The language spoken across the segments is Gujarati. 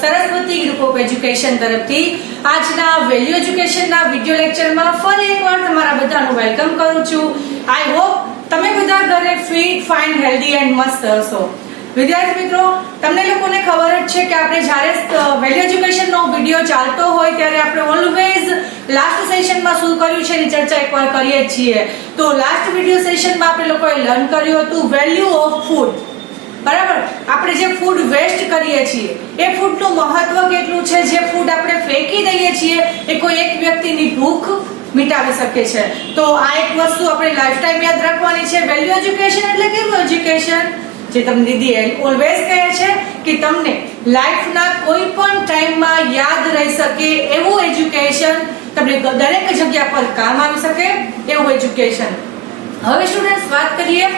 સરસ્વતી ગ્રુપ ઓફ એજ્યુકેશન તરફથી આજના વેલ્યુ એજ્યુકેશનના વિડિયો લેક્ચરમાં ફરી એકવાર તમારા બધાનું વેલકમ કરું છું. આઈ હોપ તમે બધા ઘરે ફિટ, ફાઇન, હેલ્ધી એન્ડ મસ્ત હશો. વિદ્યાર્થી મિત્રો, તમને લોકોને ખબર જ છે કે આપણે જ્યારે વેલ્યુ એજ્યુકેશનનો વિડિયો ચાલતો હોય ત્યારે આપણે ઓલવેઝ લાસ્ટ સેશનમાં શું કર્યું છે એની ચર્ચા એકવાર કરીએ જ છીએ. તો લાસ્ટ વિડિયો સેશનમાં આપણે લોકોએ લર્ન કર્યું હતું વેલ્યુ ઓફ ફૂડ. બરાબર, આપણે જે ફૂડ વેસ્ટ કરીએ છીએ એ ફૂડનું મહત્વ કેટલું છે. જે ફૂડ આપણે ફેંકી દઈએ છીએ એ કોઈ એક વ્યક્તિની ભૂખ મિટાવી શકે છે. તો આ એક વસ્તુ આપણે લાઈફ ટાઈમ યાદ રાખવાની છે. વેલ્યુ એજ્યુકેશન એટલે કેવું એજ્યુકેશન? જે તમને દીદી ઓલવેઝ કહે છે કે તમને લાઈફના કોઈ પણ ટાઈમમાં યાદ રહી શકે એવું એજ્યુકેશન, તમને દરેક જગ્યા પર કામ આવી શકે એવું એજ્યુકેશન. હવે સ્ટુડન્ટ્સ, વાત કરીએ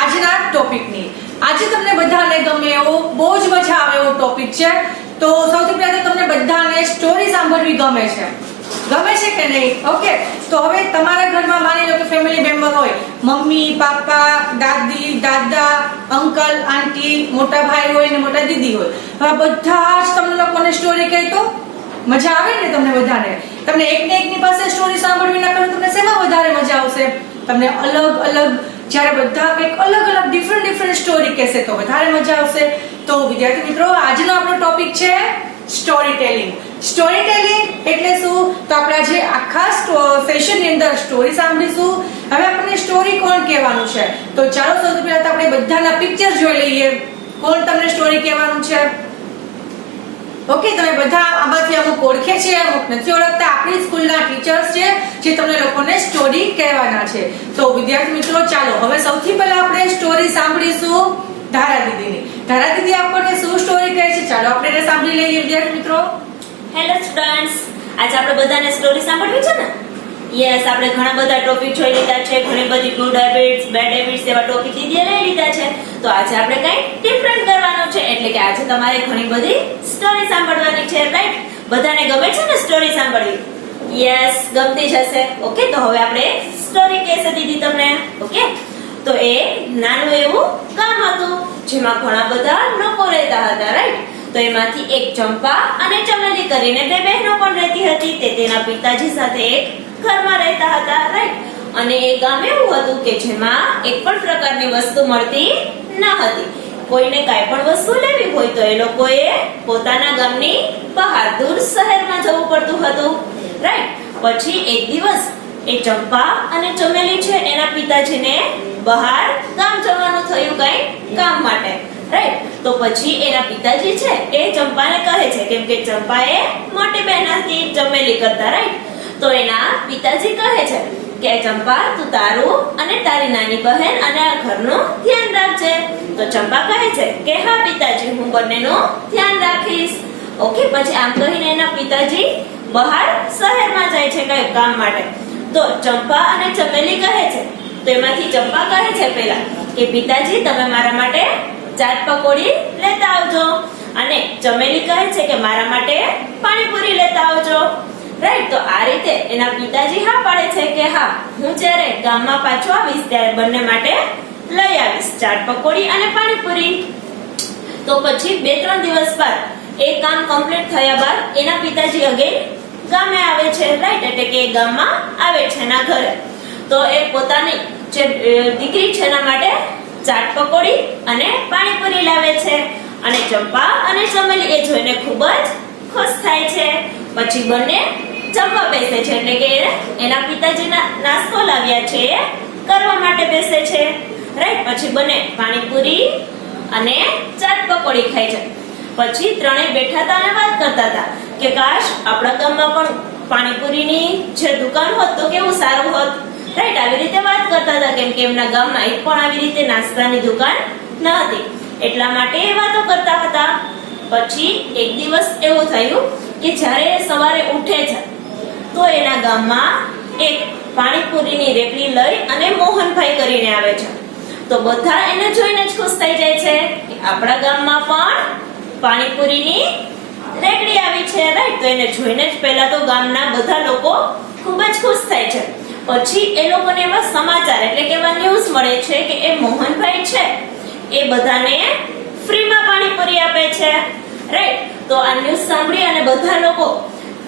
આજના ટોપિકની. આજે તમને બધાને ગમે એવો, બહુ જ મજા આવે એવો ટોપિક છે. તો સૌથી પહેલા તો તમને બધાને સ્ટોરી સાંભળવી ગમે છે કે નહીં? ઓકે, તો હવે તમારા ઘરમાં માની લો કે ફેમિલી મેમ્બર હોય, મમ્મી, પાપા, દાદી, દાદા, અંકલ, આંટી, મોટા ભાઈ હોય ને મોટા દીદી હોય. હવે બધા જ તમને લોકોને સ્ટોરી કહે તો મજા આવે ને તમને બધાને? તમને એકને એકની પાસે સ્ટોરી સાંભળવી ના કરે તમને શેમાં વધારે મજા આવશે? તમને અલગ અલગ, જ્યારે બધા કંઈક અલગ અલગ ડિફરન્ટ સ્ટોરી કહેશે તો વધારે મજા આવશે. તો વિદ્યાર્થી મિત્રો, આજનો આપણો ટોપિક છે સ્ટોરી ટેલિંગ. સ્ટોરી ટેલિંગ એટલે શું? તો આપણા જે આખા સેશનની અંદર સ્ટોરી સાંભળીશું. હવે આપણને સ્ટોરી કોણ કહેવાનું છે? તો ચાલો સૌથી પહેલા તો આપણે બધાના પિક્ચર જોઈ લઈએ. કોણ તમને સ્ટોરી કહેવાનું છે? ઓકે, તમે બધા આમાંથી અમુક ઓળખે છે, અમુક નથી ઓળખતા. આપણી સ્કૂલના ટીચર્સ છે જે તમને લોકોને સ્ટોરી કહેવાના છે. તો વિદ્યાર્થી મિત્રો, ચાલો હવે સૌથી પહેલા આપણે સ્ટોરી સાંભળીશું ધારા દીદીની. ધારા દીદી આપણને શું સ્ટોરી કહે છે ચાલો આપણે એને સાંભળી લઈએ. વિદ્યાર્થી મિત્રો, હેલો સ્ટુડન્ટ્સ, આજે આપણે બધાને સ્ટોરી સાંભળવી છે ને? યસ, આપણે ઘણા બધા ટોપિક જોઈ લીધા છે. ઘણી બધી ગુડ હેબિટ્સ, બેડ હેબિટ્સ એવા ટોપિક દીદીએ લઈ લીધા છે. તો આજે આપણે કંઈક ડિફરન્ટ કરવાનું છે. એટલે કે આજે તમારે ઘણી બધી સ્ટોરી સાંભળવાની છે. રાઈટ? બધાને ગમે છે ને સ્ટોરી સાંભળવી? યસ, ગમતી જ હશે. ઓકે, તો હવે આપણે સ્ટોરી કહેશે દીદી તમને. ઓકે, તો એ નાનું એવું ગામ હતું જેમાં ઘણા બધા લોકો રહેતા હતા. રાઈટ? તો એમાંથી એક ચંપા અને ચમેલી કરીને બે બહેનો પણ રહેતી હતી. તે તેના પિતાજી સાથે એક ઘરમાં રહેતા હતા. રાઈટ? અને એ ગામ એવું હતું કે જેમાં એક પણ પ્રકારની વસ્તુ મળતી ન હતી. કોઈને કાંઈ પણ વસ્તુ લેવી હોય તો એ લોકોએ પોતાના ગામની બહાર દૂર શહેરમાં જવું પડતું હતું. રાઈટ? પછી એક દિવસ એ ચંપા અને ચમેલી છે એના પિતાજીને બહાર ગામ જવાનું થયું કઈ કામ માટે. રાઈટ? તો પછી એના પિતાજી છે એ ચંપાને કહે છે, કેમ કે ચંપા એ મોટી બહેન હતી ચમેલી કરતા. રાઈટ? તો એના પિતાજી કહે છે કે ચંપા, તું તારું અને તારી નાની બહેન અને આ ઘરનું ધ્યાન રાખજે. તો ચંપા કહે છે કે હા પિતાજી, હું બંનેનું ધ્યાન રાખીશ. ઓકે, પછી આમ કહીને એના પિતાજી બહાર શહેરમાં જાય છે કઈ કામ માટે. તો ચંપા અને ચમેલી કહે છે, તો એમાંથી ચંપા કહે છે પહેલા કે પિતાજી, તમે મારા માટે ચાટ પકોડી લેતા આવજો. અને ચમેલી કહે છે કે મારા માટે પાણીપુરી લેતા આવજો. રાઈટ? તો આ રીતે એના પિતાજી હા પાડે છે કે હા, હું જ્યારે ગામમાં પાછો આવીશ ત્યારે બંને માટે લઈ આવીશ ચાટ પકોડી અને પાણીપુરી. તો પછી 2-3 દિવસ બાદ એ કામ કમ્પ્લીટ થયા બાદ એના પિતાજી અગેન ગામે આવે છે. રાઈટ? એટલે કે ગામમાં આવે છે એના ઘરે. તો એ પોતાની જે દીકરી છે એના માટે ચાટ પકોડી અને પાણીપુરી લાવે છે. અને ચંપા અને ચમેલી એ જોઈને ખૂબ જ ખુશ થાય છે. પછી બંને જમવા બેસે છે. એટલે કે એના પિતાજીના નાસ્તો લાવ્યા છે એ કરવા માટે બેસે છે. રાઈટ? પછી બંને પાણીપુરી અને ચાટ પકોડી ખાય છે. પછી ત્રણેય બેઠા હતા અને વાત કરતા હતા કે કાશ આપણા ગામમાં પણ પાણીપુરીની જે દુકાન હોત તો કેવું સારું હોત. રાઈટ? આવી રીતે વાત કરતા હતા, કેમ કે એમના ગામમાં એક પણ આવી રીતે નાસ્તાની દુકાન ન હતી. એટલા માટે એ વાતો કરતા હતા. પછી એક દિવસ એવું થયું કે જ્યારે સવારે ઉઠે છે તો એના ગામમાં એક પાણીપુરીની રેકડી લઈ અને મોહનભાઈ કરીને આવે છે. તો બધા એને જોઈને જ ખુશ થઈ જાય છે કે આપણા ગામમાં પણ પાણીપુરીની રેકડી આવી છે. રાઈટ? તો એને જોઈને જ પહેલા તો ગામના બધા લોકો ખૂબ જ ખુશ થાય છે. પછી એ લોકોને એવા સમાચાર, એટલે કે એવા ન્યૂઝ મળે છે કે એ મોહનભાઈ છે એ બધાને ફ્રીમાં પાણીપુરી આપે છે. રાઈટ? તો આ ન્યૂઝ સાંભળી અને બધા લોકો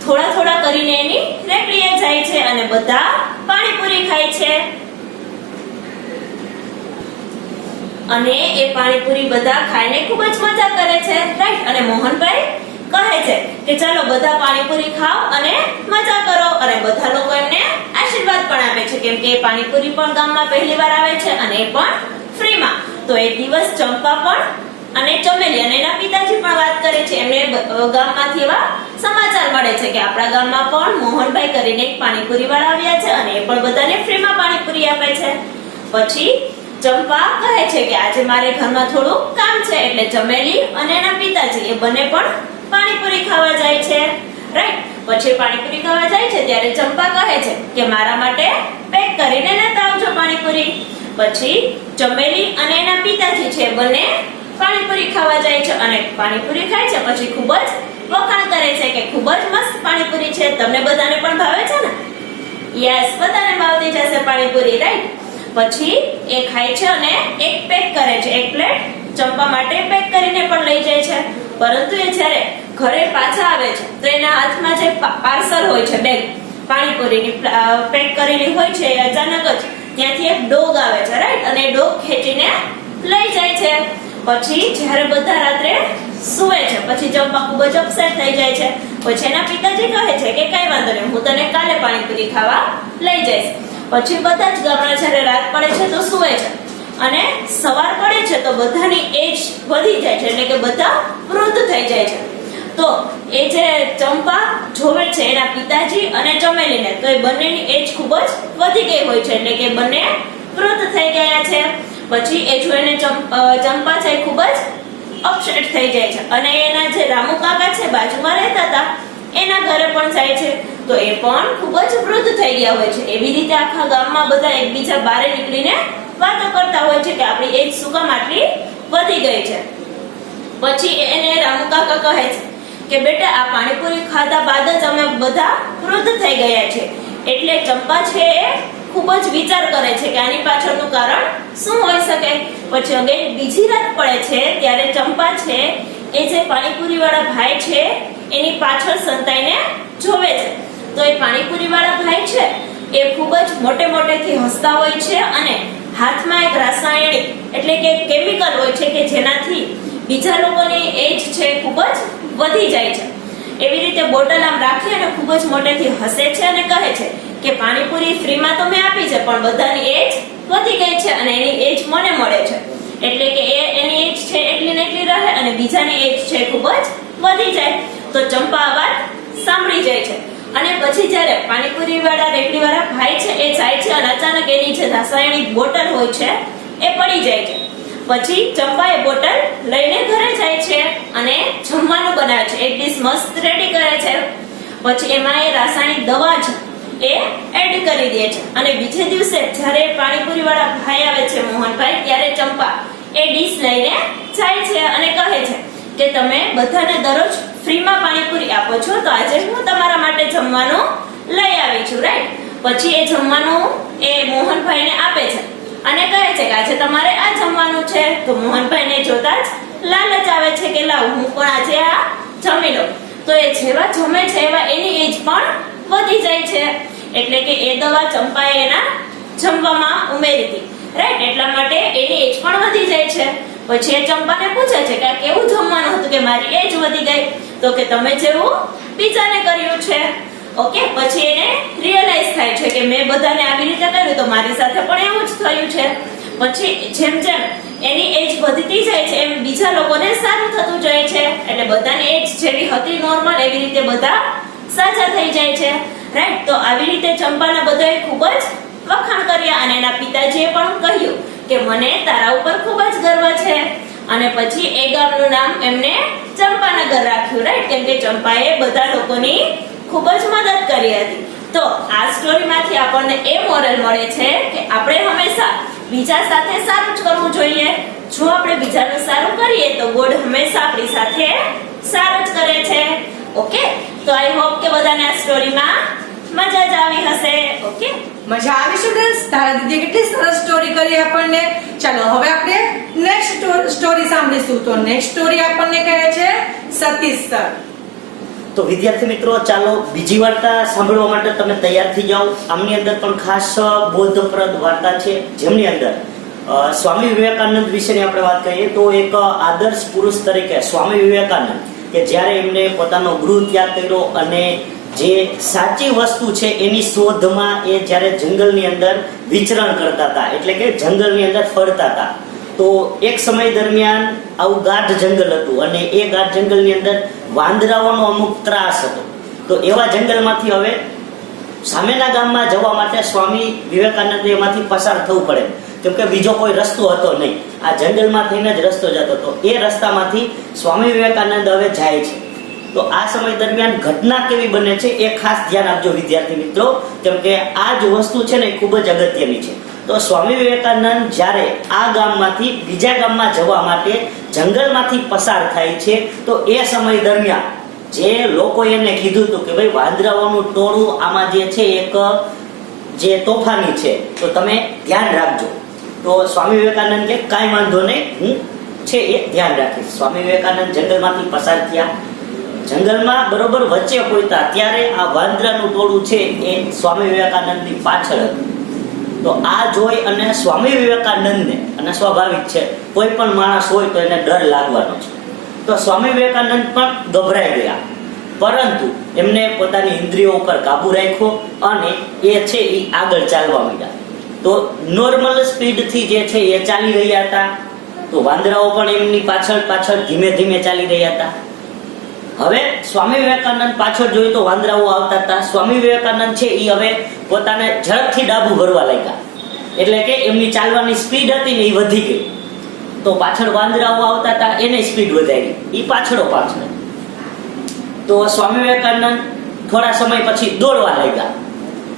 થોડા થોડા કરીને એની રેકડીએ જાય છે અને બધા પાણીપુરી ખાય છે અને એ પાણીપુરી બધા ખાઈને ખૂબ જ મજા કરે છે, રાઈટ? અને મોહનભાઈ કહે છે કે ચાલો બધા પાણીપુરી ખાઓ અને મજા કરો, અને બધા લોકો એમને આશીર્વાદ પણ આપે છે કેમ કે પાણીપુરી પણ ગામમાં પહેલીવાર આવે છે અને એ પણ ફ્રીમાં. તો એક દિવસ ચંપા પણ અને ચમેલી અને એના પિતાજી પણ વાત કરે છે, એમને ગામમાંથી એવા સમાચાર મળે છે કે આપણા ગામમાં પણ મોહનભાઈ કરીને એક પાણીપુરી વાળા આવ્યા છે અને એ પણ બધાને ફ્રીમાં પાણીપુરી આપે છે. પછી ચંપા કહે છે કે આજે મારે ઘરમાં થોડું કામ છે, એટલે ચમેલી અને એના પિતાજી એ બંને પણ પાણીપુરી ખાવા જાય છે, રાઈટ? પછી પાણીપુરી ખાવા જાય છે ત્યારે ચંપા કહે છે કે મારા માટે પેક કરીને લેતા આવજો પાણીપુરી. પછી ચમેલી અને એના પિતાજી છે બંને પાણીપુરી ખાવા જાય છે અને પાણીપુરી ખાય છે. પછી ખૂબ જ વખાણ કરે છે કે ખૂબ જ મસ્ત પાણીપુરી છે, તમને બધાને પણ ભાવે છે ને? યસ, બધાને ભાવતી જશે પાણીપુરી, રાઈટ? પછી એ ખાય છે અને એક પેક કરે છે, એક પ્લેટ ચંપા માટે પેક કરીને પણ લઈ જાય છે. પરંતુ એ જ્યારે ઘરે પાછા આવે છે તો એના હાથમાં જે પાર્સલ હોય છે, બેગ પાણીપુરીની પેક કરેલી હોય છે, એ અચાનક જ ત્યાંથી એક ડોગ આવે છે, રાઈટ? અને ડોગ ખેંચીને લઈ જાય છે. પછી જ્યારે બધા રાત્રે સૂવે છે પછી ચંપા ખૂબ જ અપસેટ થઈ જાય છે. પછી એના પિતાજી કહે છે કે કઈ વાંધો નહીં, હું તને કાલે પાણીપુરી ખાવા લઈ જઈશ. પછી બધા જ ગામડા જ્યારે રાત પડે છે તો સૂવે છે અને સવાર પડે છે તો બધાની એજ વધી જાય છે, એટલે કે બધા વૃદ્ધ થઈ જાય છે. તો એ જે ચંપા જોવે છે એના પિતાજી અને ચમેલીને, તો એ બંનેની એજ ખૂબ જ વધી ગઈ હોય છે, એટલે કે બંને વૃદ્ધ થઈ ગયા છે. પછી એ જોઈને ચંપા છે ખૂબ જ અપસેટ થઈ જાય છે અને એના જે રામુ કાકા છે બાજુમાં રહેતા હતા એના ઘરે પણ જાય છે, તો એ પણ ખૂબ જ વૃદ્ધ થઈ ગયા હોય છે. એવી રીતે આખા ગામમાં બધા એકબીજા બહાર નીકળીને વાતો કરતા હોય છે કે આપણી એજ શું કામ આટલી વધી ગઈ છે. પછી એને રામુ કાકા કહે છે કે બેટા આ પાણીપુરી ખાધા બાદ જ અમે બધા વૃદ્ધ થઈ ગયા છે. એટલે ચંપા છે એ ખૂબ જ વિચાર કરે છે કે આની પાછળનું કારણ શું હોઈ શકે. પછી અગેન બીજી રાત પડે છે ત્યારે ચંપા છે એ જે પાણીપુરી વાળા ભાઈ છે એની પાછળ સંતાઈને જોવે છે. તો એ પાણીપુરી વાળા ભાઈ છે એ ખૂબ જ મોટેથી હસતા હોય છે અને હાથમાં એક રાસાયણિક એટલે કે કેમિકલ હોય છે કે જેનાથી બીજા લોકોની એજ છે ખૂબ જ વધી જાય છે. એવી રીતે બોટલ આમ રાખી અને ખૂબ જ મોટેથી હસે છે અને કહે છે કે પાણીપુરી ફ્રીમાં તો મેં આપી છે પણ બધાની એજ વધી ગઈ છે અને એની એજ મને મળે છે, એટલે કે એની એજ છે એટલી ને એટલી રહે અને બીજાની એજ છે ખૂબ જ વધી જાય. તો ચંપા આ વાત સાંભળી જાય છે અને પછી જ્યારે પાણીપુરી વાળા રેકડી વાળા ભાઈ છે એ જાય છે અને અચાનક એની જે રાસાયણિક બોટલ હોય છે એ પડી જાય છે. પછી ચંપા એ બોટલ લઈને ઘરે જાય છે અને જમવાનું બનાવે છે, એક ડીશ મસ્ત રેડી કરે છે. પછી એમાં એ રાસાયણિક દવા છે એ એડ કરી દે છે અને બીજે દિવસે જ્યારે પાણીપુરી વાળા ભાઈ આવે છે મોહનભાઈ, ત્યારે ચંપા એ ડીશ લઈને જાય છે અને કહે છે કે તમે બધાને દરરોજ ફ્રીમાં પાણીપુરી આપો છો, તો આજે હું તમારા માટે જમવાનું લઈ આવી છું, રાઈટ? પછી એ જમવાનું એ મોહનભાઈને આપે છે અને કહે છે કે આજે તમારે આ જમવાનું છે. તો મોહનભાઈને જોતા જ લાલચ આવે છે કે લાવ હું પણ આજે આ જમી લઉં. તો એ જેવા જમે છે એવા એની એજ પણ વધી જાય છે, એટલે કે એ દવા ચંપાએ એના જમવામાં ઉમેરી હતી, રાઈટ? એટલા માટે એની એજ પણ વધી જાય છે. પછી એ ચંપાને પૂછે છે કે આ કેવું જમવાનું હતું કે મારી એજ વધી ગઈ? તો કે તમે જેવું બીજાને કર્યું છે. ઓકે, પછી એને રિયલાઇઝ થાય છે કે મેં બધાને આવી રીતે કર્યું તો મારી સાથે પણ એવું જ થયું છે. પછી જેમ જેમ એની એજ વધતી જાય છે એમ બીજા લોકોને સારું થતું જાય છે, એટલે બધાની એજ જેવી હતી નોર્મલ એવી રીતે બધા સાજા થઈ જાય છે, રાઈટ? તો આવી રીતે ચંપાના બધાએ ખૂબ જ વખાણ કર્યા અને એના પિતાજીએ પણ કહ્યું કે મને તારા ઉપર ખૂબ જ ગર્વ છે. અને પછી એ ગામનું નામ એમને ચંપાનગર રાખ્યું, રાઈટ? કેમ કે ચંપાએ બધા લોકોની ખૂબ જ મદદ કરી હતી. તો આ સ્ટોરીમાંથી આપણને એ મોરલ મળે છે કે આપણે હંમેશા બીજા સાથે સારું જ કરવું જોઈએ. જો આપણે બીજાનું સારું કરીએ તો ગોડ હંમેશા આપણી સાથે સારું જ કરે છે. ઓકે, તો આઈ હોપ કે બધાને આ સ્ટોરીમાં મજા જ આવી હશે. ઓકે. મજા આવી સ્ટુડન્ટ્સ? તારા દીદીએ કેટલી સરસ સ્ટોરી કરી આપણને. ચાલો હવે આપણે નેક્સ્ટ સ્ટોરી સાંભળીશું. તો નેક્સ્ટ સ્ટોરી આપણને કહે છે સતીશ સર. તો વિદ્યાર્થી મિત્રો, ચાલો બીજી વાર્તા સાંભળવા માટે તમે તૈયાર થઈ જાઓ. આમની અંદર પણ ખાસ બોધપ્રદ વાર્તા છે, જેમની અંદર સ્વામી વિવેકાનંદ વિશેની આપણે વાત કરીએ તો એક આદર્શ પુરુષ તરીકે સ્વામી વિવેકાનંદ કે જ્યારે એમને પોતાનો ગૃહ ત્યાગ કર્યો અને જે સાચી વસ્તુ છે એની શોધમાં એ જ્યારે જંગલની અંદર વિચરણ કરતા હતા, એટલે કે જંગલની અંદર ફરતા હતા, તો એક સમય દરમિયાન આવું ગાઢ જંગલ હતું અને એ ગાઢ જંગલની અંદર વાંદરાઓનો અમુક ત્રાસ હતો. તો એવા જંગલમાંથી હવે સામેના ગામમાં જવા માટે સ્વામી વિવેકાનંદે એમાંથી પસાર થવું પડે, કેમ કે બીજો કોઈ રસ્તો હતો નહીં. આ જંગલમાં થઈને જ રસ્તો જતો હતો. એ રસ્તામાંથી સ્વામી વિવેકાનંદ હવે જાય છે. તો આ સમય દરમિયાન ઘટના કેવી બને છે એ ખાસ ધ્યાન આપજો વિદ્યાર્થી મિત્રો, કેમ કે આ જ વસ્તુ છે ને ખૂબ જ અગત્યની છે. તો સ્વામી વિવેકાનંદ જ્યારે આ ગામમાંથી બીજા ગામમાં જવા માટે જંગલમાંથી પસાર થાય છે, તો એ સમય દરમિયાન જે લોકોએ એને કીધું હતું કે ભાઈ વાંદરાઓનું ટોળું આમાં જે છે એક જે તોફાની છે, તો તમે ધ્યાન રાખજો. તો સ્વામી વિવેકાનંદ કે કાંઈ વાંધો નહીં, હું છે એ ધ્યાન રાખીશ. સ્વામી વિવેકાનંદ જંગલમાંથી પસાર થયા. જંગલમાં બરોબર વચ્ચે પહોંચ્યા ત્યારે આ વાંદરાનું ટોળું છે એ સ્વામી વિવેકાનંદની પાછળ હતું. તો આ જોઈ અને સ્વામી વિવેકાનંદને, અને સ્વાભાવિક છે કોઈ પણ માણસ હોય તો એને ડર લાગવાનો છે, તો સ્વામી વિવેકાનંદ પણ ગભરાઈ ગયા. પરંતુ એમને પોતાની ઇન્દ્રિયો ઉપર કાબુ રાખ્યો અને એ છે એ આગળ ચાલવા માંડ્યા. તો નોર્મલ સ્પીડથી જે છે એ ચાલી રહ્યા હતા. તો વાંદરાઓ પણ એમની પાછળ પાછળ ધીમે ધીમે ચાલી રહ્યા હતા. હવે સ્વામી વિવેકાનંદ પાછળ જોયું તો વાંદરાઓ આવતા હતા. સ્વામી વિવેકાનંદ છે એ હવે પોતાને ઝડપથી ડાબુ ભરવા લાગ્યા, એટલે કે એમની ચાલવાની સ્પીડ હતી ને એ વધી ગઈ. તો પાછળ વાંદરાઓ આવતા હતા, એને સ્પીડ વધારી, એ પાછળ. તો સ્વામી વિવેકાનંદ થોડા સમય પછી દોડવા લાગ્યા.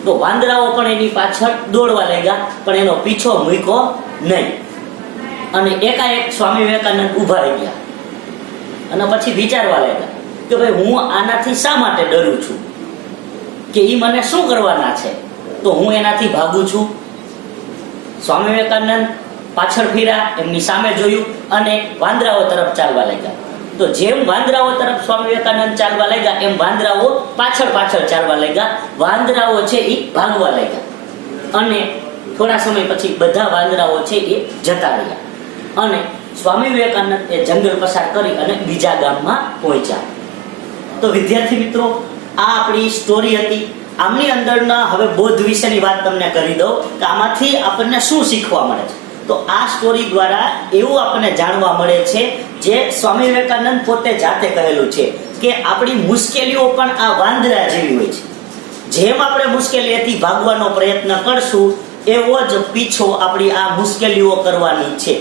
તો વાંદરાઓ પણ એની પાછળ દોડવા લાગ્યા, પણ એનો પીછો મૂક્યો નહીં. અને એકાએક સ્વામી વિવેકાનંદ ઊભા રહી ગયા અને પછી વિચારવા લાગ્યા કે ભાઈ હું આનાથી શા માટે ડરું છું, કે એ મને શું કરવાના છે, તો હું એનાથી ભાગું છું. સ્વામી વિવેકાનંદ પાછળ ફર્યા, એમની સામે જોયું અને વાંદરાઓ તરફ ચાલવા લાગ્યા. તો જેમ વાંદરાઓ તરફ સ્વામી વિવેકાનંદ ચાલવા લાગ્યા એમ વાંદરાઓ પાછળ પાછળ ચાલવા લાગ્યા. વાંદરાઓ છે એ ભાગવા લાગ્યા અને થોડા સમય પછી બધા વાંદરાઓ છે એ જતા રહ્યા અને સ્વામી વિવેકાનંદ એ જંગલ પસાર કરી અને બીજા ગામમાં પહોંચ્યા. તો વિદ્યાર્થી મિત્રો, આ આપણી સ્ટોરી હતી. આમની અંદરના હવે બોધ વિશેની વાત તમને કરી દઉં કે આમાંથી આપણને શું શીખવા મળે છે. તો આ સ્ટોરી દ્વારા એવું આપણને જાણવા મળે છે જે સ્વામી વિવેકાનંદ પોતે જાતે કહેલું છે કે આપણી મુશ્કેલીઓ પણ આ વાંદરા જેવી હોય છે. જેમ આપણે મુશ્કેલીથી ભાગવાનો પ્રયત્ન કરશું એવો જ પીછો આપણી આ મુશ્કેલીઓ કરવાની છે.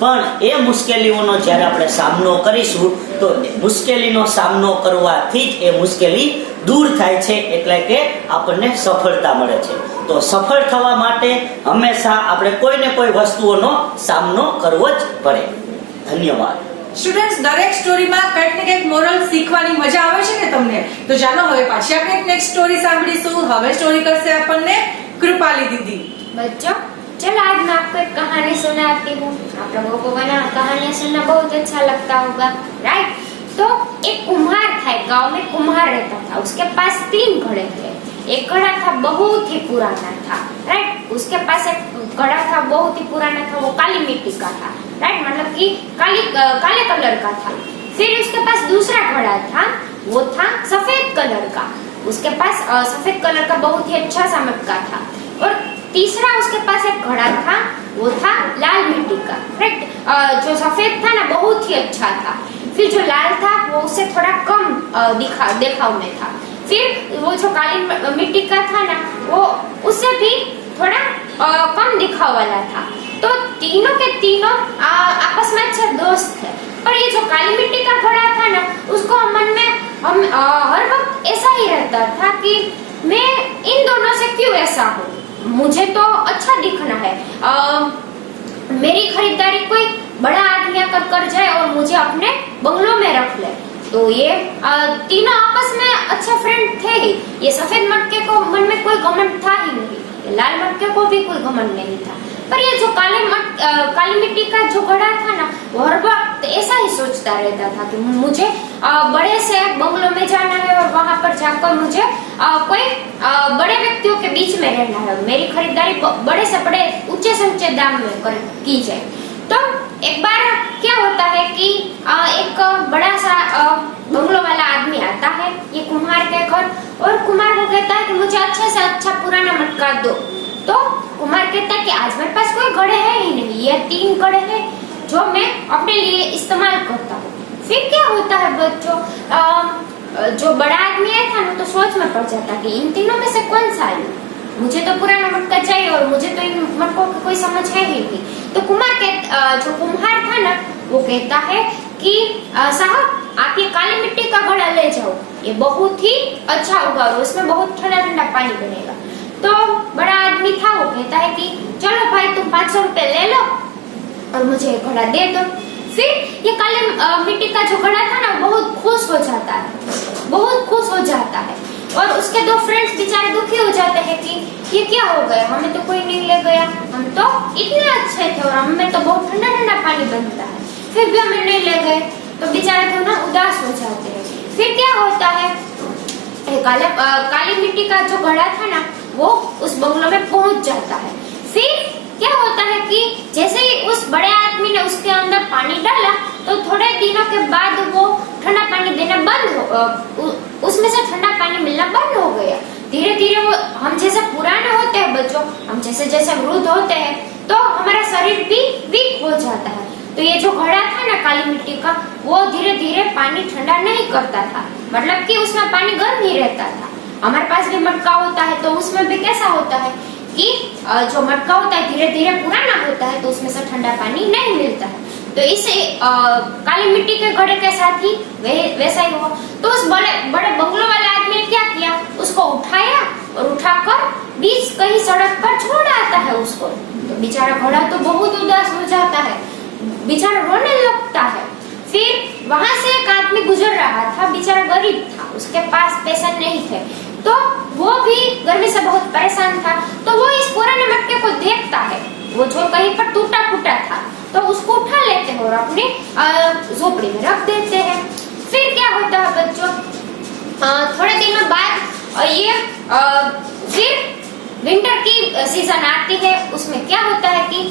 પણ એ મુશ્કેલીઓનો જ્યારે આપણે સામનો કરીશું તો મુશ્કેલીનો સામનો કરવાથી જ એ મુશ્કેલી દૂર થાય છે, એટલે કે આપણને સફળતા મળે છે. તો સફળ થવા માટે હંમેશા આપણે કોઈ ને કોઈ વસ્તુઓનો સામનો કરવો જ પડે. ધન્યવાદ. સ્ટુડન્ટ્સ, દરેક સ્ટોરીમાં કંઈક ને કંઈક મોરલ શીખવાની મજા આવે છે ને તમને? તો ચાલો હવે પાછી આપણે નેક્સ્ટ સ્ટોરી સાંભળીશું. હવે સ્ટોરી કરશે આપણને કૃપાલી દીદી. बच्चों चलो आज मैं आपको एक कहानी सुनाती हूँ. आप लोगों को बना कहानियाँ सुनना बहुत अच्छा लगता होगा, राइट? तो एक कुम्हार था, एक गांव में कुम्हार रहता था. उसके पास 3 घड़े थे. एक घड़ा था बहुत ही पुराना था, राइट? उसके पास एक घड़ा था बहुत ही पुराना था, वो काली मिट्टी का था, राइट? मतलब कि काले कलर का था. फिर उसके पास दूसरा घड़ा था, वो था सफेद कलर का. उसके पास सफेद कलर का बहुत ही अच्छा सा मटका था. और तीसरा उसके पास एक घड़ा था, वो था लाल मिट्टी का, राइट? जो सफेद था ना बहुत ही अच्छा था. फिर जो लाल था वो उससे थोड़ा कम देखाव में था. फिर वो जो काली मिट्टी का था ना वो उससे भी थोड़ा कम दिखाव वाला था. तो तीनों के तीनों आपस में अच्छे दोस्त थे. पर ये जो काली मिट्टी का घड़ा था ना उसको मन में हर वक्त ऐसा ही रहता था कि मैं इन दोनों से क्यों ऐसा हूँ, मुझे तो अच्छा दिखना है, मेरी खरीदारी कोई बड़ा आदमी आकर कर जाए और मुझे अपने बंगलों में रख ले. तो ये तीनों आपस में अच्छे फ्रेंड थे ही. ये सफेद मटके को मन में कोई घमंड था ही नहीं. लाल मटके को भी कोई घमंड नहीं था। पर ये जो काली मिट्टी का जो घड़ा था ना, वो हर वक्त ऐसा ही सोचता रहता था कि मुझे बड़े से बंगलों में जाना है और वहां पर जाकर मुझे कोई बड़े व्यक्तियों के बीच में रहना है, मेरी खरीदारी बड़े से बड़े ऊंचे से ऊंचे दाम में की जाए। तो एक बार क्या होता है कि एक बड़ा सा बंगलो वाला आदमी आता है ये कुम्हार के घर, और कुम्हार को कहता है कि मुझे अच्छे से अच्छा पुराना मटका दो। तो कुम्हार कहता है कि आज मेरे पास कोई घड़े है ही नहीं, ये 3 घड़े हैं जो मैं अपने लिए इस्तेमाल करता हूँ। फिर क्या होता है बच्चों, जो बड़ा आदमी था ना तो सोच में पड़ जाता कि इन तीनों में से कौन सा है, मुझे तो पुराना मटका चाहिए और मुझे तो इन मटकों की कोई समझ है ही नहीं। तो जो कुम्हार था ना वो कहता है कि साहब आप ये काली मिट्टी का घड़ा ले जाओ, ये बहुत ही अच्छा होगा और उसमें बहुत ठंडा ठंडा पानी बनेगा। तो बड़ा आदमी था वो कहता है कि चलो भाई तुम 500 रुपए ले लो और मुझे ये घड़ा दे दो। फिर ये काली मिट्टी का जो घड़ा था ना बहुत खुश हो जाता है, बहुत खुश हो जाता है। और उसके 2 फ्रेंड्स बेचारे दुखी हो जाते हैं कि ये क्या हो गया, हमें तो कोई नहीं ले गया, हम तो इतने अच्छे थे और हमें तो बहुत ठंडा ठंडा पानी बनता है, फिर भी हमें नहीं ले गए। तो बेचारे तो ना उदास हो जाते हैं। फिर क्या होता है, काली मिट्टी का जो घड़ा था ना वो उस बंगलो में पहुंच जाता है। फिर क्या होता है कि जैसे ही उस बड़े आदमी ने उसके अंदर पानी डाला तो थोड़े दिनों के बाद वो ठंडा पानी देना उसमें से ठंडा पानी मिलना बंद हो गया। धीरे धीरे वो, हम जैसे पुराने होते हैं बच्चों, हम जैसे जैसे वृद्ध होते हैं तो हमारा शरीर भी वीक हो जाता है। तो ये जो घड़ा था ना काली मिट्टी का, वो धीरे धीरे पानी ठंडा नहीं करता था, मतलब कि उसमें पानी गर्म ही रहता था। हमारे पास भी मटका होता है तो उसमें भी कैसा होता है कि जो मटका होता है धीरे धीरे पुराना होता है तो उसमें से ठंडा पानी नहीं मिलता है। तो इसे काली मिट्टी के घड़े के साथ ही वैसा ही हुआ। तो उस बड़े बंगलो वाले आदमी ने क्या किया, उसको उठाया और उठाकर बीच कहीं सड़क पर छोड़ आता है उसको। तो बेचारा घोड़ा तो बहुत उदास हो जाता है, बेचारा रोने लगता है। फिर वहां से एक आदमी गुजर रहा था, बेचारा गरीब था, उसके पास पैसे नहीं थे, तो वो भी गर्मी से बहुत परेशान था। तो वो इस पुराने मटके को देखता है, वो जो कहीं पर टूटा फूटा था, तो उसको उठा लेते हैं और अपने झोपड़ी में रख देते हैं। फिर क्या होता है बच्चों, थोड़े दिनों बाद ये फिर विंटर की सीजन आती है, उसमें क्या होता है कि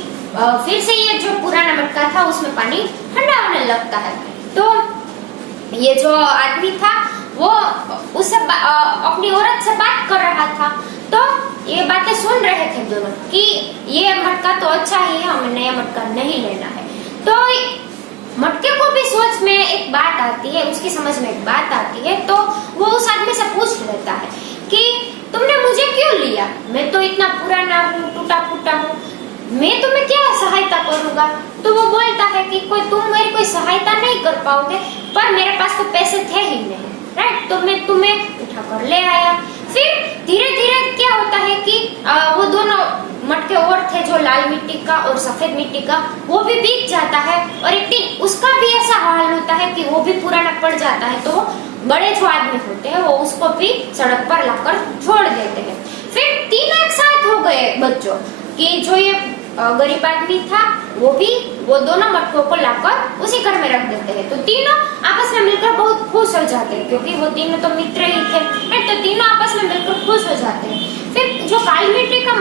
फिर से ये जो पुराना मटका था उसमें पानी ठंडा होने लगता है। तो ये जो आदमी था वो उससे अपनी औरत से बात कर रहा था, तो ये बातें सुन रहे थे दोनों कि ये मटका तो अच्छा ही है, हमें नया मटका नहीं लेना है। तो मटके को भी सोच में एक बात आती है, उसकी समझ में एक बात आती है, तो वो उस आदमी से पूछ लेता है कि तुमने मुझे क्यों लिया, मैं तो इतना पुराना हूँ, टूटा फूटा हूँ, मैं तुम्हें क्या सहायता करूंगा। तो वो बोलता है कि तुम मेरी कोई सहायता नहीं कर पाओगे, पर मेरे पास तो पैसे थे ही नहीं, राइट, तो मैं तुम्हें उठा कर ले आया। फिर धीरे धीरे क्या होता है कि वो दोनों मटके और थे, जो लाल मिट्टी का और सफेद मिट्टी का, वो भी बिक जाता है और एक दिन उसका भी ऐसा हाल होता है कि वो भी पुराना पड़ जाता है। तो बड़े जो आदमी होते हैं वो उसको भी सड़क पर लाकर छोड़ देते हैं। फिर तीनों एक साथ हो गए बच्चों कि जो ये गरीब आदमी था वो दोनों मटकों को लाकर उसी घर में रख देते हैं। तो तीनों आपस में मिलकर बहुत खुश हो जाते हैं, क्योंकि वो तीनों तो मित्र ही थे, तो तीनों आपस में मिलकर खुश हो जाते हैं। फिर जो काली मिट्टी का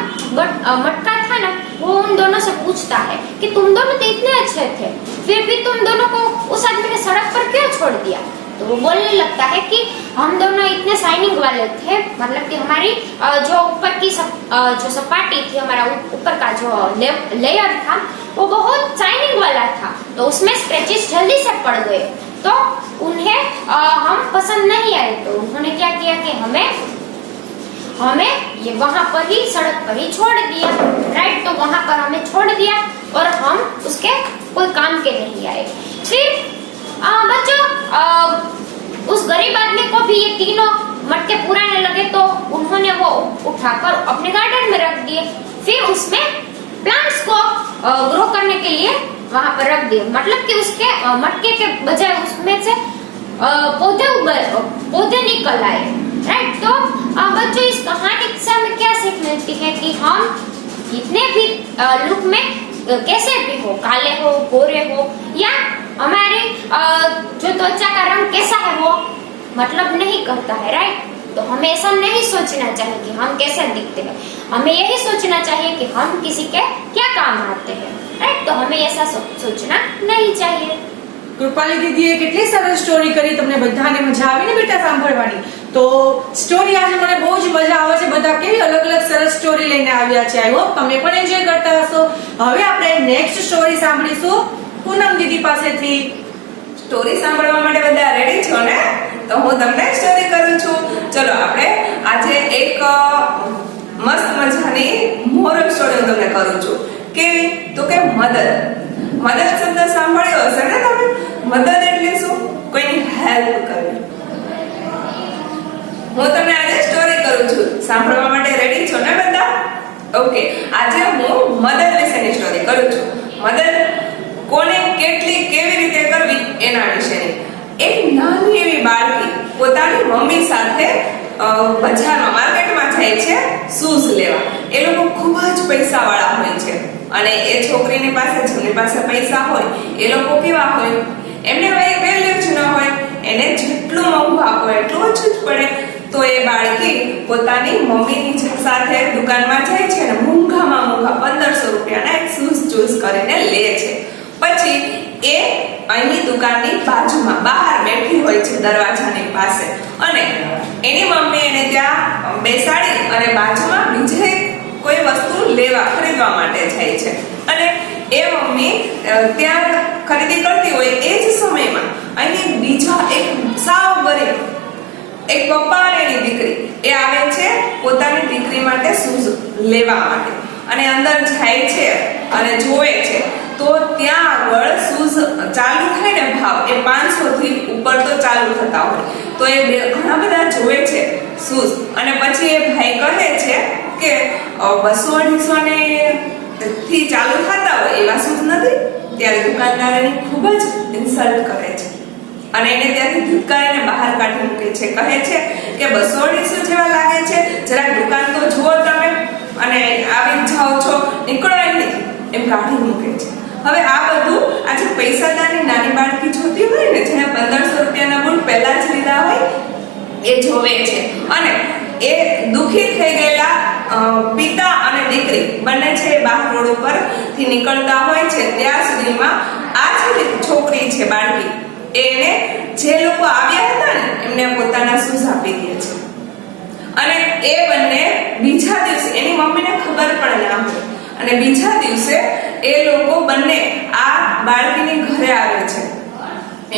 मटका था ना, वो उन दोनों से पूछता है कि तुम दोनों तो इतने अच्छे थे, फिर भी तुम दोनों को उस आदमी ने सड़क पर क्यों छोड़ दिया। तो वो बोलने लगता है कि हम दोनों इतने शाइनिंग वाले थे, मतलब कि हमारी जो ऊपर की जो सपाटी थी, हमारा ऊपर का जो लेयर था वो बहुत शाइनिंग वाला था, तो उसमें स्क्रैचेस जल्दी से पड़ गए, तो उन्हें हम पसंद नहीं आए। तो उन्होंने क्या किया कि हमें ये वहां पर ही सड़क पर ही छोड़ दिया, राइट, तो वहां पर हमें छोड़ दिया और हम उसके कोई काम के नहीं आए। फिर बच्चों उस गरीब आदमी को भी ये तीनों मटके पुराने लगे, तो उन्होंने वो उठाकर अपने गार्डन में रख दिए। फिर उसमें प्लांट्स को ग्रो करने के लिए वहां पर रख दिए, मतलब कि उसके मटके के बजाय उसमें से पौधे निकल आए, राइट। तो बच्चों इस कहानी से हमें क्या सीख मिलती है हैं कि हम जितने भी लुक में कैसे भी हो, काले हो, गोरे हो, या हमारे जो त्वचा का रंग कैसा है वो मतलब नहीं करता है, राइट। तो हमें ऐसा नहीं सोचना चाहिए कि हम कैसे दिखते हैं, हमें यही सोचना चाहिए कि हम किसी के क्या काम आते हैं, राइट। तो हमें ऐसा सोचना नहीं चाहिए। કૃપાલી દીદીએ કેટલી સરસ સ્ટોરી કરી, તમને બધાને મજા આવી ને બેટા સાંભળવાની? તો સ્ટોરી આજે મને બહુ જ મજા આવે છે, બધા કેવી અલગ અલગ સરસ સ્ટોરી લઈને આવ્યા છે। આઈ હોપ તમે પણ એન્જોય કરતા હશો। હવે આપણે નેક્સ્ટ સ્ટોરી સાંભળીશું પૂનમ દીદી પાસેથી। સ્ટોરી સાંભળવા માટે બધા રેડી છો ને? તો હું તમને સ્ટોરી કરું છું। ચલો આપણે આજે એક મસ્ત મજાની મોરલ સ્ટોરી હું તમને કરું છું। કેવી? તો કે મદદ। મદદ શબ્દ સાંભળ્યો હશે ને તમે? મદદ એટલે શું? કોઈની હેલ્પ કરવી। હું તમને આજે સ્ટોરી કરું છું, સાંભળવા માટે રેડી છો ને બધા? ઓકે, આજે હું મદદ વિશેની સ્ટોરી કરું છું। મદદ કોને કેટલી કેવી રીતે કરવી એના વિશેની। એક નાની એવી બાળકી પોતાની મમ્મી સાથે બજારમાં માર્કેટમાં જાય છે શૂઝ લેવા। એ લોકો ખૂબ જ પૈસાવાળા હોય છે અને એ છોકરીની પાસે જેની પાસે પૈસા હોય એ લોકો કેવા હોય, એમને વેલ્યુ જ ન હોય, એને જેટલું મોંઘું આપો એટલું ઓછું જ પડે। તો એ બાળકી પોતાની મમ્મીની સાથે દુકાનમાં જાય છે અને મોંઘામાં મોંઘા 1500 રૂપિયાના એક શૂઝ ચૂઝ કરીને લે છે। પછી એ અહીંની દુકાનની બાજુમાં બહાર બેઠી હોય છે દરવાજાની પાસે, અને એની મમ્મી એને ત્યાં બેસાડી અને બાજુમાં બીજે કોઈ વસ્તુ લેવા ખરીદવા માટે જાય છે। અને એ મમ્મી ત્યાં ખરીદી કરતી હોય એ જ સમયમાં અહીં બીજા એક સાવ ગરીબ એક પપ્પા અને એની દીકરી એ આવે છે પોતાની દીકરી માટે શૂઝ લેવા માટે, અને અંદર જાય છે અને જોવે છે તો ત્યાં આગળ શૂઝ ચાલુ થાય ને ભાવ એ 500 થી ઉપર તો ચાલુ થતા હોય। તો એ ઘણા બધા જોવે છે શૂઝ, અને પછી એ ભાઈ કહે છે કે 200-250 ને થી ચાલુ થતા હોય એવા શૂઝ નથી। ત્યારે દુકાનદાર એની ખૂબ જ ઇન્સલ્ટ કરે છે અને એને ત્યાંથી ધુતકારીને બહાર કાઢી મૂકે છે। કહે છે કે 200-250 જેવા લાગે છે, જરાક દુકાન તો જુઓ તમે અને આવી જાઓ છો, નીકળો અહીંથી, એમ કાઢી મૂકે છે। હવે આ બધું આજે પૈસાદારની નાની બાળકી જોતી હોય ને, જેને 1500 રૂપિયાના બૂટ પહેલા જ લીધા હોય, એ જોવે છે અને એ દુખી થઈ ગયેલા પિતા અને દીકરી બંને છે બહાર રોડ ઉપર થી નીકળતા હોય છે ત્યાં સુધીમાં આ જે છોકરી છે બાળકી એને જે લોકો આવ્યા હતા ને એમને પોતાના શૂઝ આપી દે છે। અને એ બંને બીજા દિવસે એની મમ્મીને ખબર પણ ના હોય અને બીજા દિવસે એ લોકો બંને આ બાળકીની ઘરે આવે છે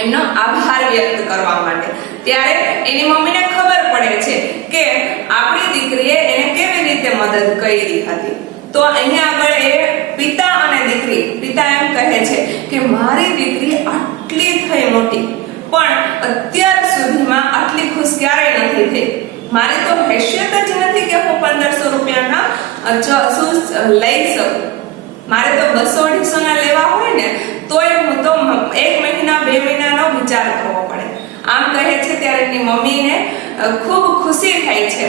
એમનો આભાર વ્યક્ત કરવા માટે। ત્યારે એની મમ્મીને ખબર પડે છે કે આપણી દીકરીએ એને કેવી રીતે મદદ કરી હતી। તો અહીંયા આગળ એ પિતા અને દીકરી, પિતા એમ કહે છે કે મારી દીકરી આટલી થઈ મોટી પણ અત્યાર સુધીમાં આટલી ખુશ ક્યારેય નથી થઈ। મારી તો હેસિયત જ નથી કે હું 1500 રૂપિયાના શૂઝ લઈ શકું। મારે તો 200-250 ના લેવા હોય ને તોય હું તો 1 મહિના 2 મહિનાનો વિચાર કરવો પડે। આમ કહે છે ત્યારે એની મમ્મીને ખૂબ ખુશી થાય છે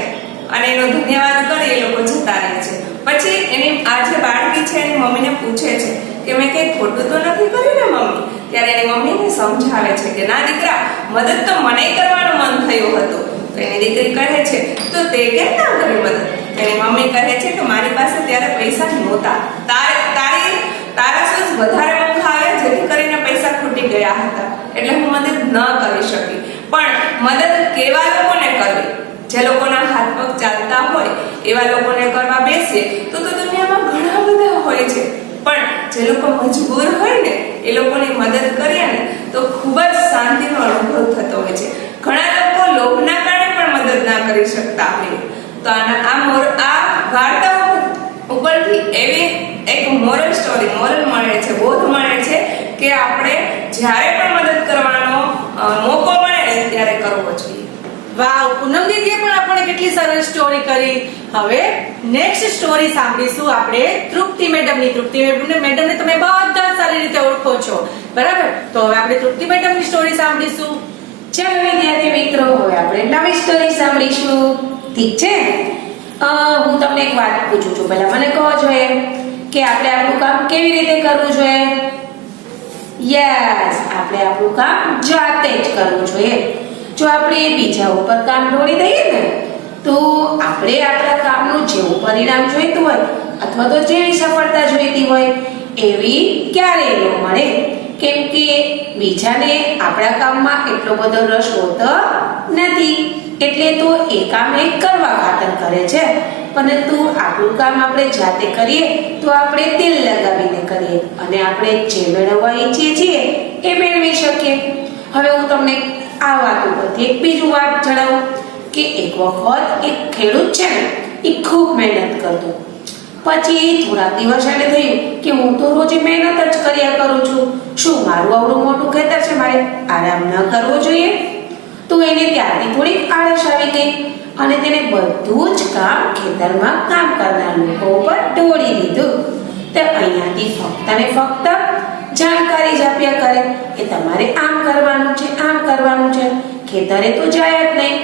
અને એનો ધન્યવાદ કરી એ લોકો જતા રહે છે। પછી એની આ જે બાળકી છે એની મમ્મીને પૂછે છે કે મેં કંઈ ખોટું તો નથી કર્યું ને મમ્મી? ત્યારે એની મમ્મીને સમજાવે છે કે ના દીકરા, મદદ તો મને કરવાનું મન થયું હતું। તો એની દીકરી કહે છે તો તે કેમ ના કરી મદદ? એની મમ્મી કહે છે કે મારી પાસે ત્યારે પૈસા નહોતા, તારા શૂઝ વધારે મોંઘા આવ્યા જેથી કરીને પૈસા ખૂટી ગયા હતા, એટલે હું મદદ ન કરી શકી। પણ મદદ કેવા લોકોને કરવી? જે લોકોના હાથ પગ ચાલતા હોય એવા લોકોને કરવા બેસીએ તો દુનિયામાં ઘણા બધા હોય છે, પણ જે લોકો મજબૂર હોય ને એ લોકોની મદદ કરીએ ને તો ખૂબ જ શાંતિનો અનુભવ થતો હોય છે। ઘણા લોકો લોભના કારણે પણ મદદ ના કરી શકતા હોય। તો આ વાર્તાઓ ઉપરથી એવી એક મોરલ મળે છે, બોધ મળે છે કે આપણે જ્યારે પણ મદદ કરવાનો મોકો મળે ને ત્યારે કરવો જોઈએ। વાવ, પૂનમ દીદીએ પણ આપણને કેટલી સરસ સ્ટોરી કરી। હવે નેક્સ્ટ સ્ટોરી સાંભળીશું આપણે તૃપ્તિ મેડમની। તૃપ્તિ મેડમને તમે બધા સારી રીતે ઓળખો છો, બરાબર? તો હવે આપણે તૃપ્તિ મેડમની સ્ટોરી સાંભળીશું। ચાલો વિદ્યાર્થી મિત્રો, હવે આપણે નવી સ્ટોરી સાંભળીશું, ઠીક છે? હું તમને એક વાત પૂછું છું, પહેલા મને કહો જોઈએ કે આપણે આપણું કામ કેવી રીતે કરવું જોઈએ? યસ, આપણે આપણું કામ જાતે જ કરવું જોઈએ. જો આપણે બીજા ઉપર કામ ઢોળી દઈએ ને તો આપણે આપણા કામનું જેવું પરિણામ જોઈતું હોય અથવા તો જેવી સફળતા જોઈતી હોય એવી ક્યારેય ન મળે, કેમ કે બીજાને આપણા કામમાં એટલો બધો રસ હોતો નથી, એટલે તો એ કામ એ કરવા ખાતર કરે છે. પરંતુ આપણું કામ આપણે જાતે કરીએ તો આપણે દિલ લગાવીને કરીએ અને આપણે જે મેળવવા ઈચ્છીએ છીએ એ મેળવી શકીએ. હવે હું તમને આ વાત ઉપરથી એક બીજું વાત જણાવું કે એક વખત એક ખેડૂત છે ને એ ખૂબ મહેનત કરતો. પછી થોડાક દિવસ એને થયું કે હું તો રોજ મહેનત જ કર્યા કરું છું, શું મારું આવડું મોટું ખેતર છે, મારે આરામ ન કરવો જોઈએ? તો એને ત્યારથી થોડીક આળસ આવી ગઈ અને તેને બધું જ કામ ખેતરમાં કામ કરનાર લોકો ઉપર ઢોળી દીધું. તો અહીંયાથી ફક્ત ને ફક્ત જાણકારી જ આપ્યા કરે કે તમારે આમ કરવાનું છે, આમ કરવાનું છે, ખેતરે તો જાય જ નહીં.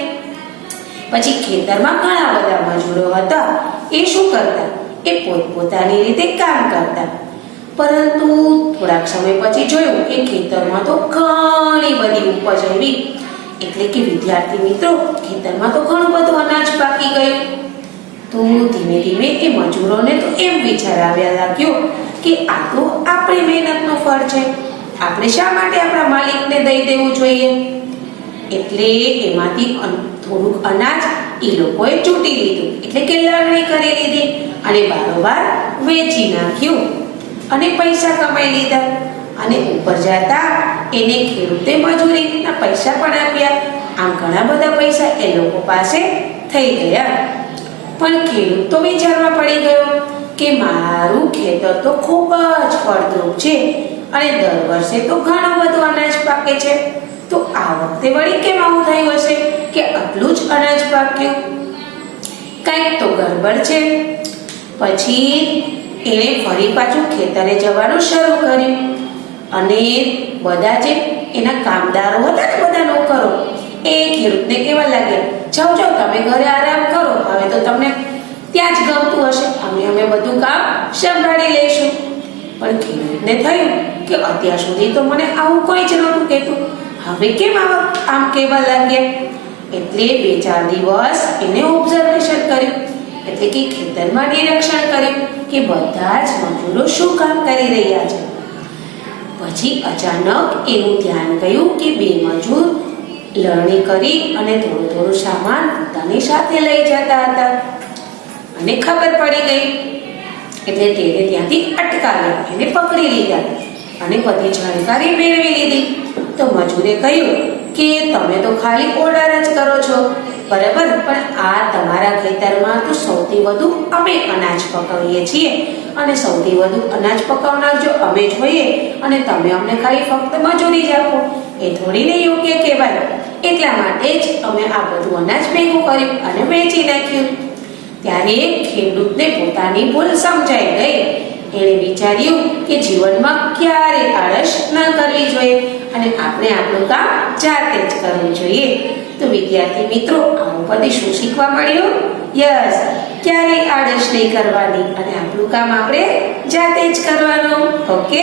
પછી ખેતરમાં ઘણા બધા મજૂરો હતા, એ શું કરતા? એ પોતપોતાની રીતે કામ કરતા. પરંતુ થોડાક સમય પછી જોયું કે ખેતરમાં તો ઘણી બધી ઉપજ આવી, એટલે કે વિદ્યાર્થી મિત્રો ખેતરમાં તો ઘણું બધું અનાજ પાકી ગયું. તો ધીમે ધીમે એ મજૂરોને તો એમ વિચાર આવ્યા લાગ્યો કે આ તો આપણી મહેનતનું ફળ છે, આપણે શા માટે આપણા માલિકને દઈ દેવું જોઈએ? એટલે એમાંથી થોડુંક અનાજ એ લોકોએ ચૂંટી લીધું, એટલે કે લણણી કરી લીધી અને બારોબાર વેચી નાખ્યું અને પૈસા કમાઈ લીધા. અને ઉપર જતા એને ખેડૂતે મજૂરીના પૈસા પણ આપ્યા. આમ ઘણા બધા પૈસા એ લોકો પાસે થઈ ગયા. પણ ખેડૂત તો વિચારમાં પડી ગયો કે મારું ખેતર તો ખૂબ જ ફળદ્રુપ છે અને દર વર્ષે તો ઘણું બધું અનાજ પાકે છે, તો આ વખતે વળી કેમ આવું થયું હશે કે આટલું જ અનાજ પાક્યું? કંઈક તો ગડબડ છે. પછી એણે ફરી પાછું ખેતરે જવાનું શરૂ કર્યું અને બધા જે એના કામદારો હતા ને, બધા નોકરો, એ ખેડૂતને કહેવા લાગ્યા, જાઓ જાઓ તમે ઘરે આરામ કરો, હવે તો તમને ત્યાં જ ગમતું હશે, અમે બધું કામ સંભાળી લઈશું. પણ ખેડૂતને થયું કે અત્યાર સુધી તો મને આવું કોઈ જ નહોતું કહેતું, હવે કેમ આમ કહેવા લાગ્યા? એટલે 2-4 દિવસ એને ઓબ્ઝર્વેશન કર્યું, એટલે કે ખેતરમાં નિરીક્ષણ કર્યું કે બધા જ મજૂરો શું કામ કરી રહ્યા છે. પછી અચાનક એવું ધ્યાન ગયું કે 2 મજૂર લણણી કરી અને થોડું થોડું સામાન પોતાની સાથે લઈ જતા હતા અને ખબર પડી ગઈ. એટલે તેને ત્યાંથી અટકાવ્યા, એને પકડી લીધા અને બધી જાણકારી મેળવી લીધી. તો મજૂરે કહ્યું કે તમે તો ખાલી ઓર્ડર જ કરો છો, બરાબર, પણ આ તમારા ખેતરમાં તો સૌથી વધુ અમે અનાજ પકવીએ છીએ અને સૌથી વધુ અનાજ પકવનાર જો અમે જ હોઈએ અને તમે અમને ખાલી ફક્ત મજૂરી જ આપો, એ થોડીને યોગ્ય કહેવાય. એટલા માટે જ અમે આ બધું અનાજ ભેગું કર્યું અને વેચી નાખ્યું. ત્યારે ખેડૂતને પોતાની ભૂલ સમજાઈ ગઈ. એણે વિચાર્યું કે જીવનમાં ક્યારેય આળસ ન કરવી જોઈએ અને આપણે આપણું કામ જાતે જ કરવું જોઈએ. તો વિદ્યાર્થી મિત્રો, આનું પરથી શું શીખવા મળ્યું? યસ, ક્યારેય આળસ નહીં કરવાની અને આપણું કામ આપણે જાતે જ કરવાનું. ઓકે,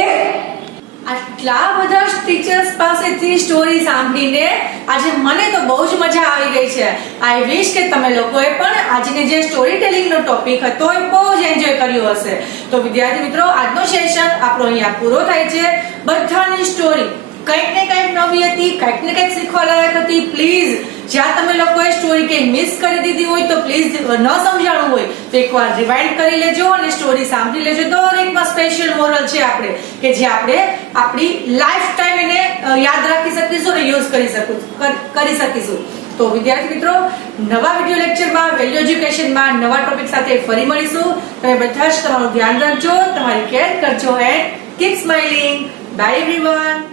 આટલા બધા ટીચર્સ પાસેથી સ્ટોરી સાંભળીને આજે મને તો બહુ જ મજા આવી ગઈ છે. આઈ વિશ કે તમે લોકોએ પણ આજની જે સ્ટોરી ટેલિંગનો ટોપિક હતો એ બહુ જ એન્જોય કર્યો હશે. તો વિદ્યાર્થી મિત્રો, આજનો સેશન આપણો અહીંયા પૂરો થાય છે. બધાની સ્ટોરી કંઈક ને કંઈક નવી હતી, કંઈક ને કંઈક શીખવા લાયક હતી. પ્લીઝ, જ્યાં તમે લોકોએ સ્ટોરી કંઈ મિસ કરી દીધી હોય તો પ્લીઝ, ન સમજાણું હોય તો એકવાર રિવાઇન્ડ કરી લેજો અને સ્ટોરી સાંભળી લેજો. દરેકમાં સ્પેશિયલ મોરલ છે આપણે કે જે આપણે આપણી લાઈફ ટાઈમ એને યાદ રાખી શકીશું અને યુઝ કરી શકીશું. તો વિદ્યાર્થી મિત્રો, નવા વિડિયો લેક્ચરમાં, વેલ્યુ એજ્યુકેશનમાં નવા ટોપિક સાથે ફરી મળીશું. તમે બધા જ તમારું ધ્યાન રાખજો, તમારી કેર કરજો and keep smiling. By everyone.